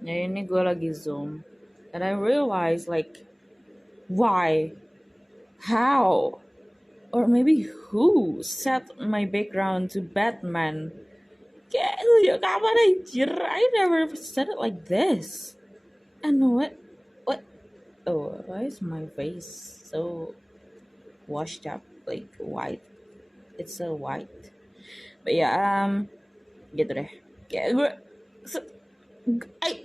Ya ini gue lagi zoom. And I realize like why? How? Or maybe who set my background to Batman? Kayak ya kapan anjir? I never said it like this. And what oh why is my face so washed up like white? It's so white. But yeah, gitu deh. Kayak gue so,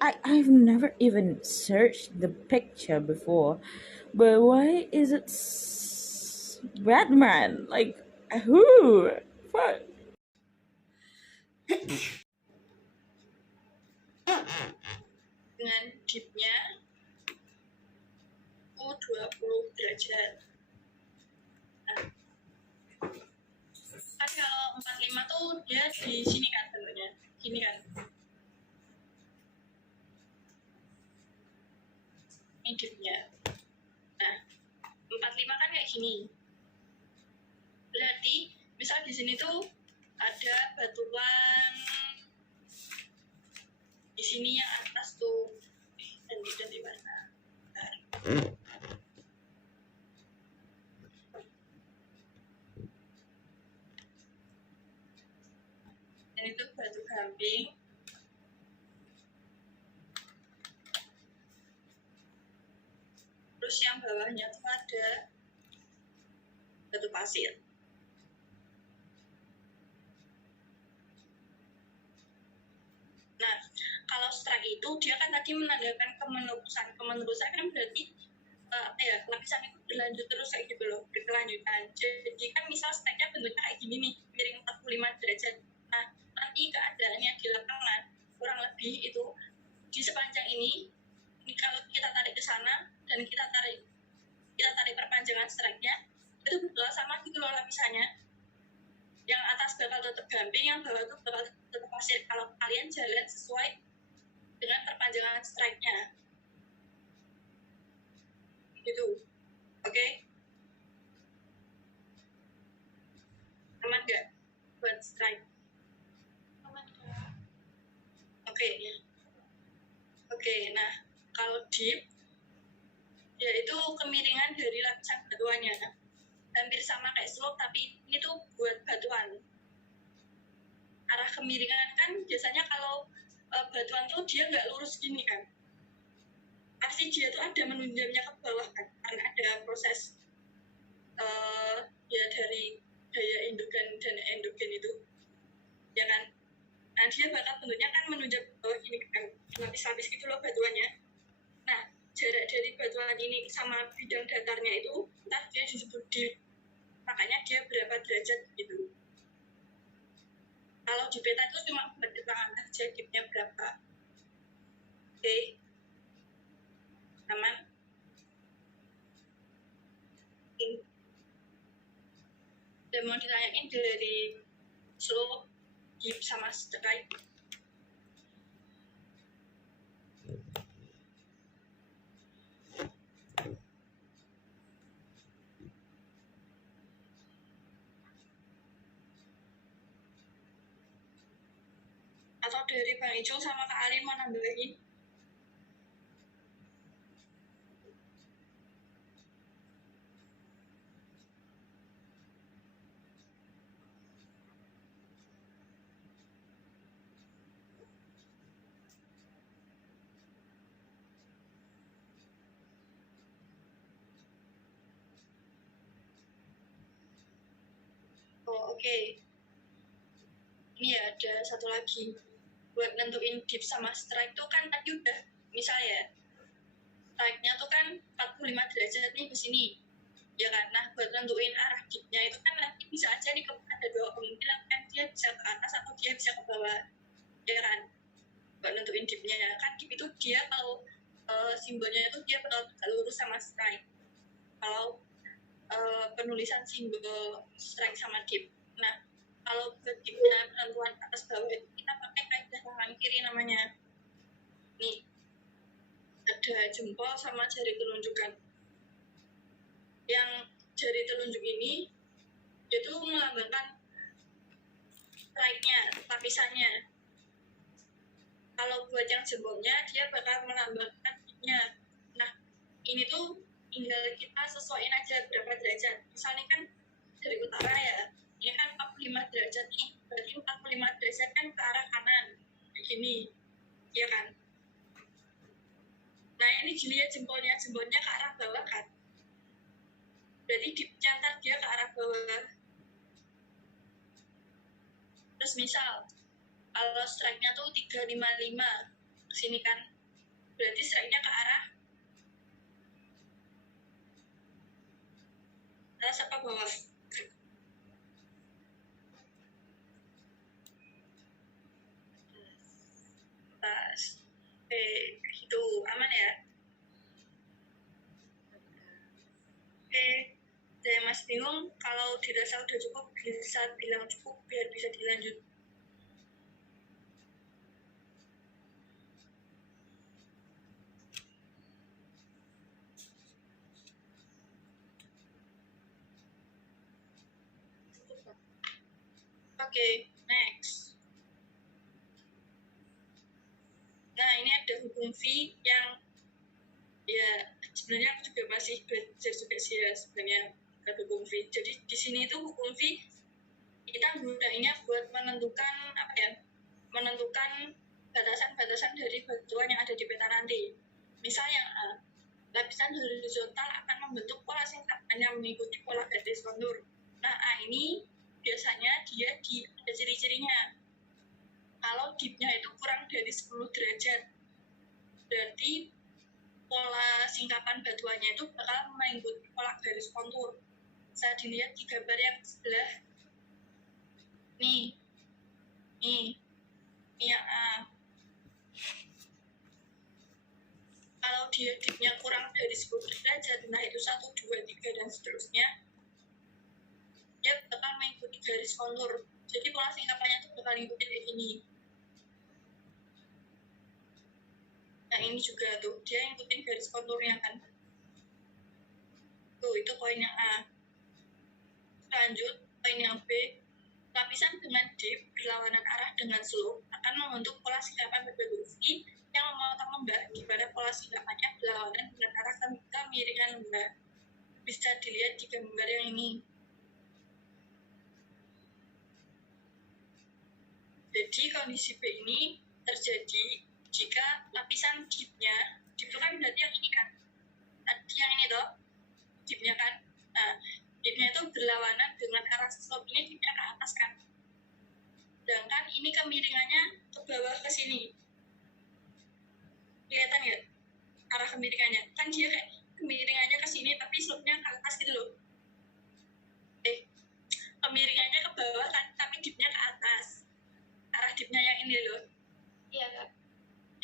I've never even searched the picture before, but why is it Batman? Like who? What? Dengan dipnya 20 derajat. Nah, kan kalau 45 tuh dia di sini kan bentuknya, gini kan. Ini dipnya. Nah, 45 kan kayak gini. Berarti misal di sini tuh ada batuan di sini yang atas tuh dan di mana? Dan itu batu gamping. Terus yang bawahnya tuh ada batu pasir. Nah, kalau strike itu dia kan tadi menandakan kemenerusan. Kemenerusan kan berarti lapisan itu berlanjut terus kayak gitu loh, berkelanjutan. Jadi kan misal strike-nya bentuknya kayak gini nih, miring 45 derajat. Nah, nanti keadaannya di lapangan kurang lebih itu di sepanjang ini kalau kita tarik ke sana dan kita tarik perpanjangan strike-nya itu bakal sama gitu loh lapisannya. Yang atas bakal tetap gamping, yang bawah tuh bakal tetap pasir kalau kalian jalan sesuai dengan perpanjangan strike-nya. Gitu. Oke? Aman nggak buat strike? Aman nggak? Oke, nah kalau deep yaitu kemiringan dari lapisan batuannya. Hampir sama kayak slope, tapi ini tuh buat batuan. Arah kemiringan kan biasanya kalau batuan tuh dia nggak lurus gini kan. Pasti dia tuh ada menunjamnya ke bawah kan, karena ada proses ya dari daya indukan dan endogen itu, ya kan. Nah dia bakal bentuknya kan menunjam ke bawah gini kan, lapis-lapis gitu loh batuannya. Nah jarak dari batuan ini sama bidang datarnya itu entah dia disebut deep, makanya dia berapa derajat gitu. Kalau di peta itu cuma buat keterangan aja deepnya berapa. Oke, aman. Dan mau ditanyain dari slope, deep sama strike. Atau dari Bang Ijong sama Kak Alin mau nambahin? Oh, oke. Ini ya ada satu lagi. Buat nentuin deep sama strike tuh kan tadi udah, misal ya, strike-nya tuh kan 45 derajat nih ke sini. Ya kan? Nah, buat nentuin arah deep-nya itu kan nanti bisa aja nih ada dua kemungkinan kan, dia bisa ke atas atau dia bisa ke bawah. Ya kan? Buat nentuin deep-nya. Kan deep itu dia kalau simbolnya itu dia bakal lurus sama strike. Kalau penulisan simbol strike sama deep. Nah, kalau deepnya penentuan atas bawah itu kita pakai kaidah tangan kiri namanya. Nih, ada jempol sama jari telunjukan. Yang jari telunjuk ini itu melambangkan strike-nya, lapisannya. Kalau buat yang jempolnya dia bakal menambahkan dipnya. Nah, ini tuh tinggal kita sesuaiin aja berapa derajat. Misalnya kan dari utara ya, ini kan 45 derajat nih, berarti 45 derajat kan ke arah kanan, kayak gini, ya kan? Nah ini dilihat jempolnya ke arah bawah kan, berarti dipnya ntar dia ke arah bawah. Terus misal, kalau strike-nya tuh 355, kesini kan, berarti strike-nya ke arah atas apa bawah? Atas. Oke, gitu. Aman ya? Oke. Dan Mas bingung, kalau dirasa udah cukup, bisa bilang cukup biar bisa dilanjut. Oke, next. Nah, ini ada hukum V yang ya sebenarnya aku juga masih belajar juga sih ya sebenarnya hukum V. Jadi di sini itu hukum V kita gunanya buat menentukan apa ya? Menentukan batasan-batasan dari batuan yang ada di peta nanti. Misal yang A, lapisan horizontal akan membentuk pola singkatan yang mengikuti pola garis kontur. Nah, A ini biasanya dia ada ciri-cirinya. Kalau dipnya itu kurang dari 10 derajat, berarti pola singkapan batuannya itu bakal mengikuti pola garis kontur. Bisa dilihat di gambar yang sebelah. Nih, nih yang A. Kalau dia dipnya kurang dari 10 derajat, nah itu 1, 2, 3, dan seterusnya, dia bakal mengikuti garis kontur. Jadi pola singkapannya itu bakal ngikutin kayak gini. Nah ini juga tuh, dia ngikutin garis konturnya kan. Tuh, itu poin yang A. Lanjut, poin yang B. Lapisan dengan dip berlawanan arah dengan slope akan membentuk pola singkapan berbentuk V yang memotong lembah, di mana pola singkapannya berlawanan dengan arah kemiringan lembah. Bisa dilihat di gambar yang ini. Jadi kondisi B ini terjadi jika lapisan dipnya, dip itu kan berarti yang ini kan, tadi yang ini toh, dipnya kan, nah dipnya itu berlawanan dengan arah slope, ini dipnya ke atas kan, sedangkan ini kemiringannya ke bawah ke sini, kelihatan ya arah kemiringannya, kan dia kayak kemiringannya ke sini tapi slope-nya ke atas gitu loh, kemiringannya ke bawah kan tapi dipnya ke atas, arah dipnya yang ini loh. Iya kak.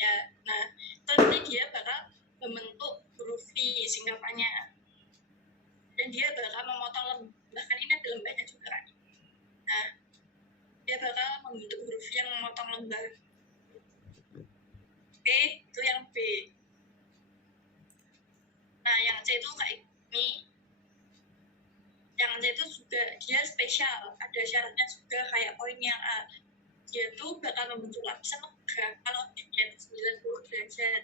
Ya, nah nanti dia bakal membentuk huruf V singkatannya, dan dia bakal memotong lembah, kan ini ada lembahnya juga kan. Nah dia bakal membentuk huruf V yang memotong lembah. Oke, itu yang B. Nah yang C itu kayak ini, yang C itu juga dia spesial, ada syaratnya juga kayak poin yang A, dia tuh bakal membentuk lapisan tegak kalau dipnya 90 derajat.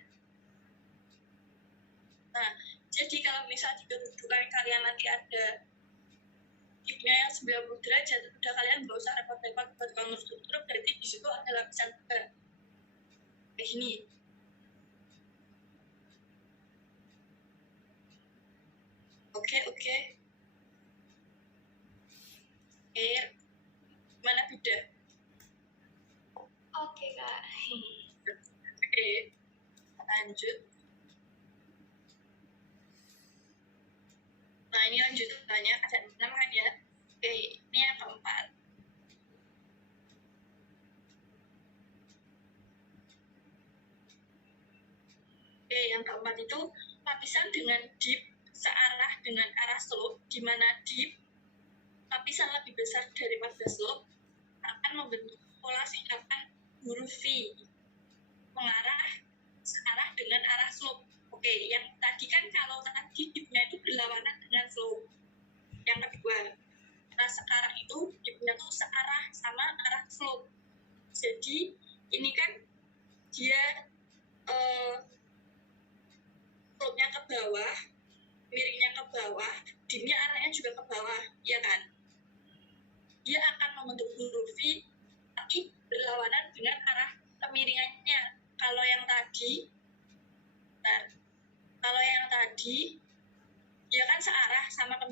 Nah, jadi kalau misal di kedudukan kalian nanti ada dipnya yang 90 derajat, udah kalian nggak usah repot-repot buat bangun struktur, berarti di situ ada lapisan tegak. Kayak gini. Oke. Mana beda? Oke kak. Oke, lanjut. Nah ini lanjutannya ada 6 kan ya. Oke, ini yang keempat. Oke, yang keempat itu lapisan dengan dip searah dengan arah slope, di mana dip lapisan lebih besar daripada slope akan membentuk pola singkatan huruf V mengarah searah dengan arah slope. Oke, yang tadi kan kalau tadi dipnya itu berlawanan dengan slope. Yang kedua, nah sekarang itu dipnya tuh searah sama arah slope. Jadi ini kan dia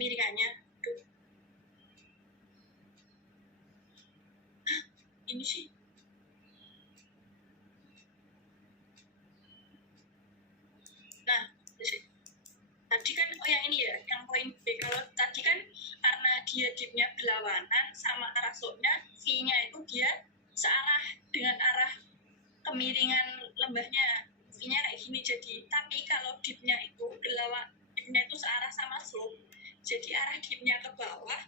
kemiringannya. Tuh. Ini sih. Nah, tadi kan yang ini ya, yang poin B. Kalau tadi kan karena dia dipnya berlawanan sama arah slope-nya, V-nya itu dia searah dengan arah kemiringan lembahnya. V-nya kayak gini jadi. Tapi kalau dipnya itu dipnya itu searah sama slope, jadi arah dipnya ke bawah,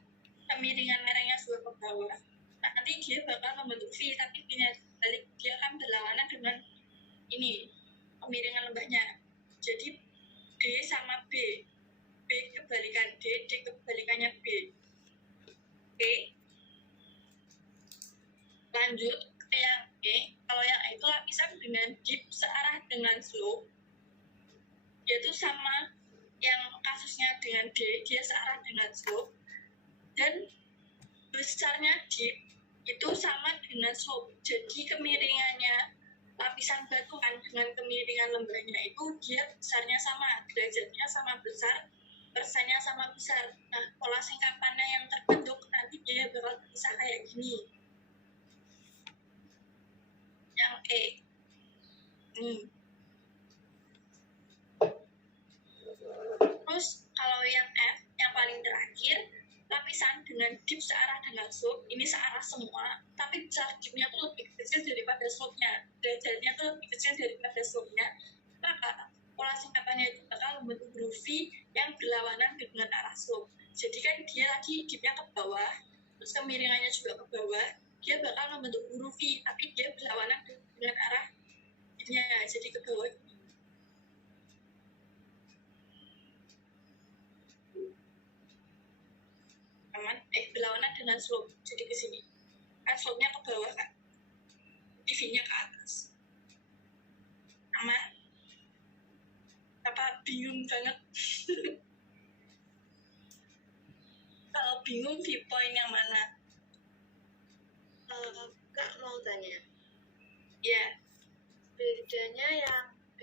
kemiringan merahnya juga ke bawah. Nanti dia bakal membentuk V, tapi V-nya balik, dia kan berlawanan dengan ini kemiringan lembahnya. Jadi D sama B, B kebalikan D, D kebalikannya B. Oke. Lanjut ke yang E. Kalau yang E itu lapisan dengan dip searah dengan slope, yaitu sama yang kasusnya dengan D, dia searah dengan slope, dan besarnya dip itu sama dengan slope. Jadi kemiringannya lapisan batuan dengan kemiringan lembahnya itu dia besarnya sama, derajatnya sama besar, persennya sama besar. Nah, pola singkapannya yang terbentuk nanti dia bakal bisa kayak gini. Yang E. Terus kalau yang F, yang paling terakhir, lapisan dengan dip searah dengan slope, ini searah semua, tapi besar dipnya tuh lebih kecil daripada slope-nya, derajatnya tuh lebih kecil daripada slope-nya, maka pola singkatannya itu bakal membentuk huruf V yang berlawanan dengan arah slope. Jadi kan dia lagi dipnya ke bawah, terus kemiringannya juga ke bawah, dia bakal membentuk huruf V, tapi dia berlawanan dengan arah dipnya, jadi ke bawah. Berlawanan dengan slope, jadi ke sini kan slope-nya ke bawah kan, V-nya ke atas. Aman? Apa bingung banget? Kalau bingung V-point yang mana? Kak mau tanya, Ya, bedanya yang B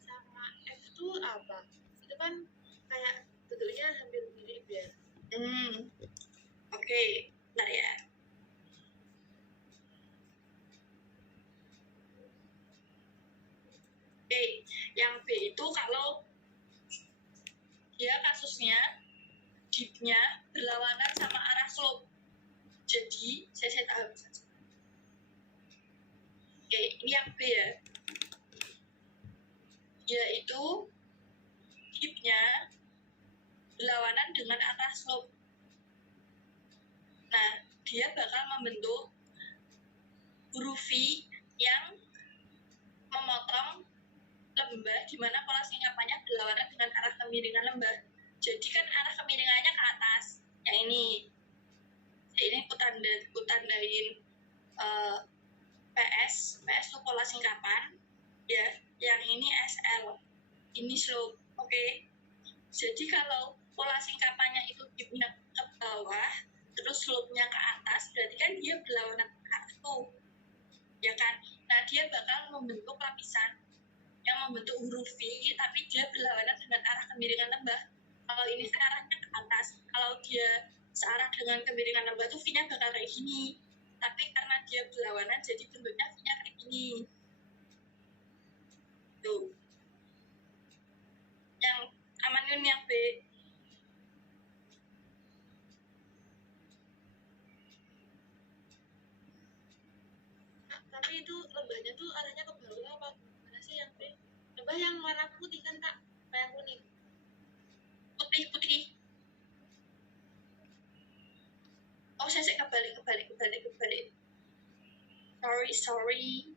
sama F itu apa? Itu kan kayak bentuknya hampir mirip ya. Oke. Bentar ya. Yang B itu kalau dia kasusnya dipnya berlawanan sama arah slope. Jadi, saya tahu saja. Oke, ini yang B ya. Yaitu dipnya berlawanan dengan arah slope. Nah, dia bakal membentuk huruf V yang memotong lembah di mana pola singkapannya berlawanan dengan arah kemiringan lembah. Jadi kan arah kemiringannya ke atas. Yang ini kutandain PS itu pola singkapan, ya. Yang ini SL, ini slope. Oke. Jadi kalau pola singkapannya itu dipnya ke bawah, terus slope-nya ke atas, berarti kan dia berlawanan ke arah tuh, ya kan? Nah, dia bakal membentuk lapisan yang membentuk huruf V, tapi dia berlawanan dengan arah kemiringan lembah. Kalau ini kan arahnya ke atas, kalau dia searah dengan kemiringan lembah tuh V-nya bakal kayak gini. Tapi karena dia berlawanan, jadi bentuknya V-nya kayak gini. Tuh. Yang aman Yun, yang B. Tapi itu lembahnya tuh arahnya ke bawah apa gimana sih yang B? Lembah yang warna putih kan Kak? Kayak kuning. Putih. Oh, saya kebalik. Sorry.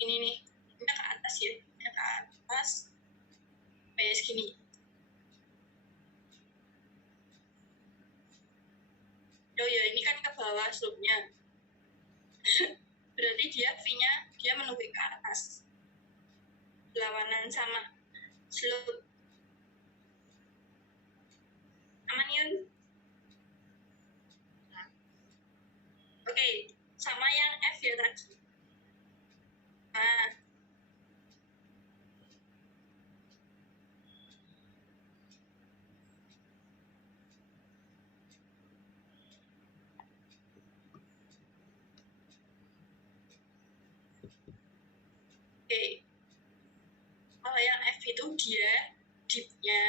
Ini nih, ini ke atas ya, ini ke atas. Kayak segini. Oh ya, ini kan ke bawah slope-nya. Berarti dia V-nya dia menuju ke atas. Berlawanan sama slope. Aman Yun? Oke, sama yang F ya tadi. Nah, Oke, kalau yang F itu dia dipnya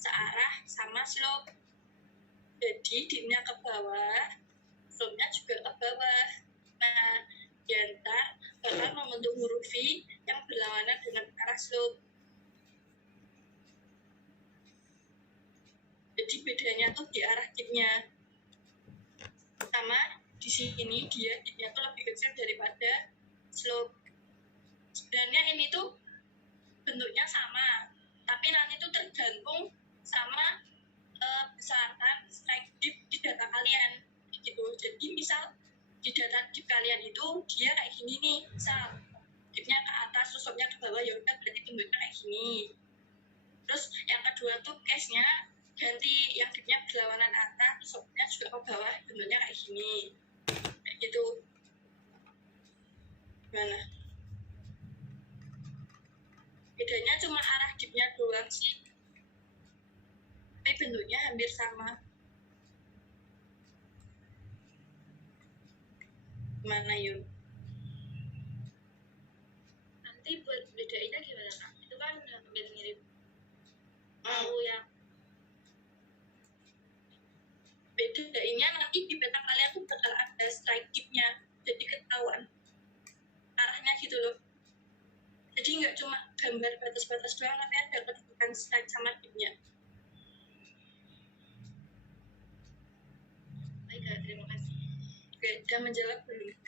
searah sama slope. Jadi dipnya ke bawah, slope-nya juga ke bawah. Nah, diantar bakal membentuk huruf V yang berlawanan dengan arah slope. Jadi bedanya tuh di arah dipnya. Sama di sini dia dipnya tuh lebih kecil daripada slope. Sebenarnya ini tuh bentuknya sama, tapi nanti tuh tergantung sama besaran strike dip di data kalian gitu. Jadi misal di data dip kalian itu dia kayak gini nih, misal dipnya ke atas, slope-nya ke bawah, ya udah berarti bentuknya kayak gini. Terus yang kedua tuh case-nya ganti, yang dipnya berlawanan atas, slope-nya juga ke bawah, bentuknya kayak gini, kayak gitu. Gimana? Bedanya cuma arah dipnya doang sih, tapi bentuknya hampir sama. Gimana yuk? Nanti buat bedainnya gimana kak? Itu kan hampir mirip. Tahu yang Bedainnya nanti di peta kalian tuh bakal ada strike dipnya, jadi ketahuan arahnya gitu loh. Jadi nggak cuma gambar batas-batas doang, tapi ada kedudukan strike sama dipnya. baik kak, terima kasih. Oke, udah menjawab belum?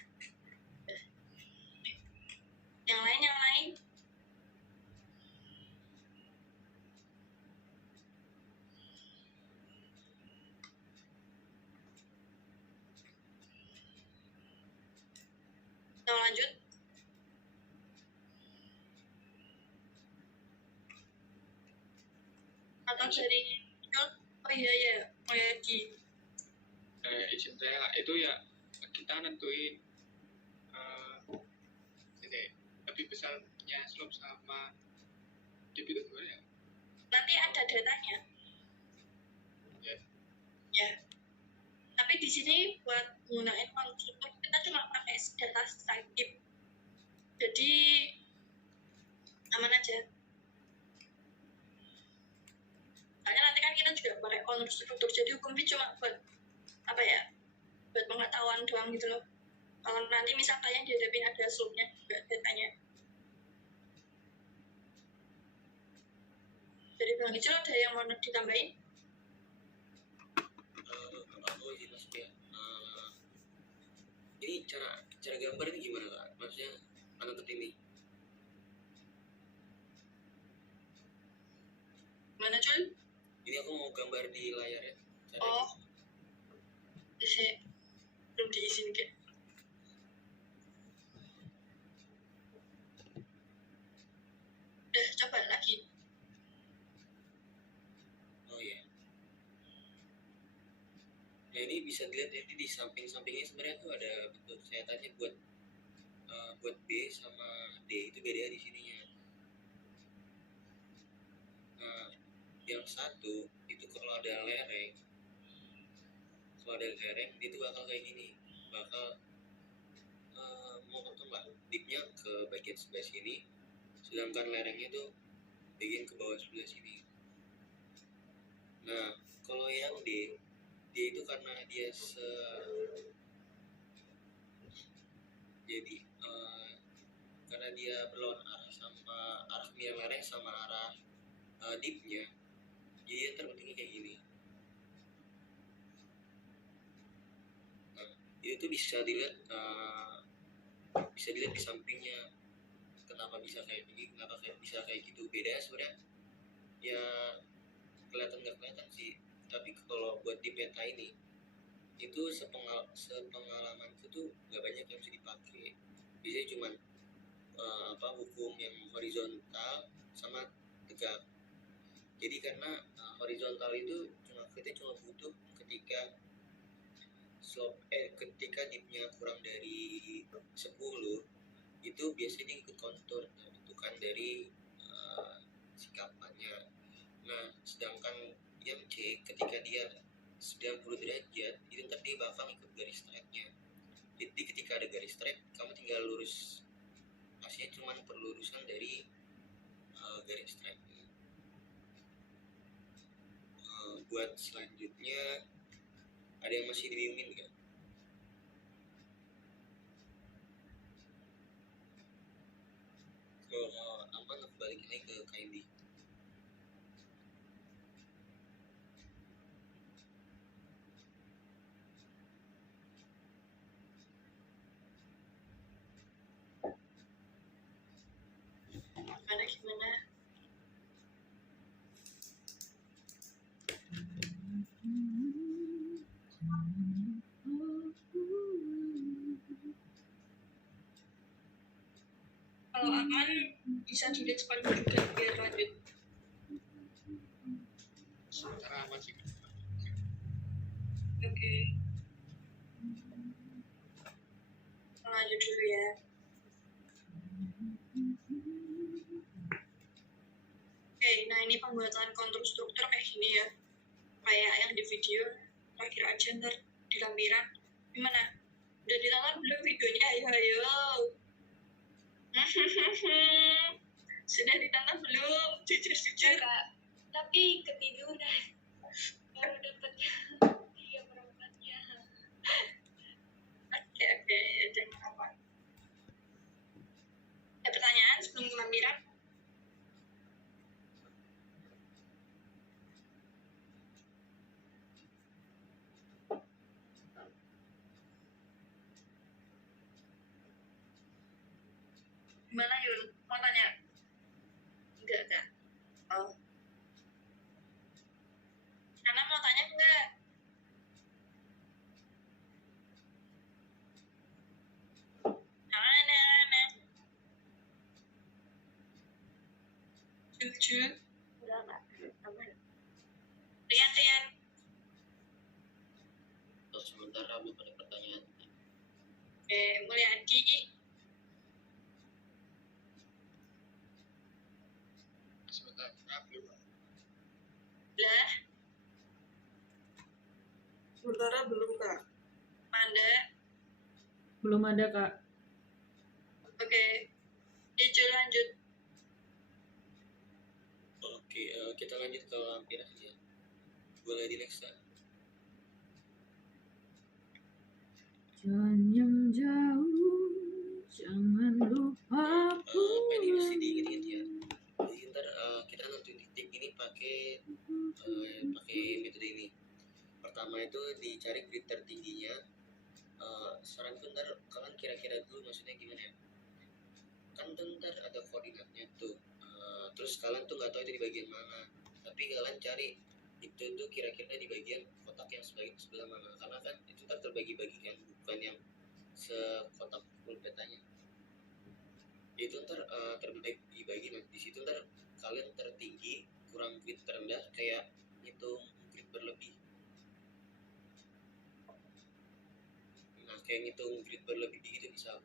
Yang lain. Mau lanjut? Atau dari Yul? Oh iya, di izin saya itu ya kita nentuin ini lebih besarnya slope sama dip itu gimana ya? nanti ada datanya. Ya. Ya. Tapi di sini buat menggunakan konstruktor kita cuma pakai data strike dip. Jadi aman aja. Soalnya nanti kan kita juga pakai konstruktor, jadi hukum V cuma buat apa ya? Buat pengetahuan doang gitu loh. Kalau nanti misal kalian dihadapin ada slope-nya juga datanya. Dari Bang Icul ada yang mau ditambahin? Aku izin masuk ya. Ini cara gambar ini gimana kak? Maksudnya menentukan ini? Mana Cul? Ini aku mau gambar di layar ya. Oh, saya belum diizinkan. Udah coba lagi. Oh iya. Nah ini bisa dilihat ya, di samping-sampingnya sebenarnya tuh ada bentuk saya tanya buat B sama D itu beda di sininya. Nah yang satu itu kalau ada lereng itu bakal kayak gini, bakal memotong lah dipnya ke bagian sebelah sini, sedangkan lerengnya tuh bagian ke bawah sebelah sini. Nah kalau yang D itu karena dia jadi karena dia berlawan arah sama arah lereng sama arah dipnya, jadi dia terbentuknya kayak gini. Nah, itu tuh bisa dilihat di sampingnya kenapa bisa kayak begini, kenapa bisa kayak gitu. Bedanya sebenarnya ya kelihatan nggak kelihatan sih, tapi kalau buat di peta ini itu sepengalamanku tuh nggak banyak yang bisa dipakai. Biasanya cuma hukum yang horizontal sama tegak. Jadi karena horizontal itu kita cuma butuh ketika ketika dipnya kurang dari 10 itu biasanya ikut kontur bentukan dari sikapannya. Nah sedangkan yang C ketika dia 90 derajat itu ntar dia bakal ikut garis strike-nya. Jadi ketika ada garis strike kamu tinggal lurus selanjutnya ada yang masih dibingungin nggak? Kalau aman aku balikin lagi ke KMD. Gimana? Kalau aman bisa dilihat sepanjang juga biar lanjut. sementara aman sih. Oke. Lanjut dulu ya. Oke, nah ini pembuatan kontur struktur kayak gini ya. Kayak yang di video terakhir aja ntar di lampiran. Gimana? Udah ditonton belum videonya? Ayo. Sudah ditonton belum? Jujur. Tapi ketiduran. Baru dapat 3/4-nya. Oke, jangan apa. Ada pertanyaan sebelum ke lampiran? Gimana Yul? Mau tanya? Enggak. Oh. Karena mau tanya enggak? Nah. Jujur. Enggak. Aman. Rian. Untuk sementara belum ada pertanyaan. Mulyadi. Sebentar, belum. Lah. Sementara belum kak. Manda. Belum ada, Kak. Oke. Ijo lanjut. Oke, kita lanjut ke lampiran aja. Boleh di next, Kak? Senyum jauh, jangan lupa Ini mesti diingat ya. Jadi ntar kita nentuin titik ini pakai metode ini. Pertama itu dicari grid tertingginya. Saranku ntar kalian kira-kira dulu maksudnya gimana ya? Kan ntar ada koordinatnya tuh. Terus kalian tuh nggak tahu itu di bagian mana. Tapi kalian cari itu tuh kira-kira di bagian kotak yang sebelah mana. Karena kan itu ntar terbagi-bagi kan, bukan yang sekotak full petanya. Itu ntar terbagi. Nah di situ ntar kalian tertinggi kurang grid terendah kayak hitung grid berlebih. Nah kayak ngitung grid berlebih gitu misal.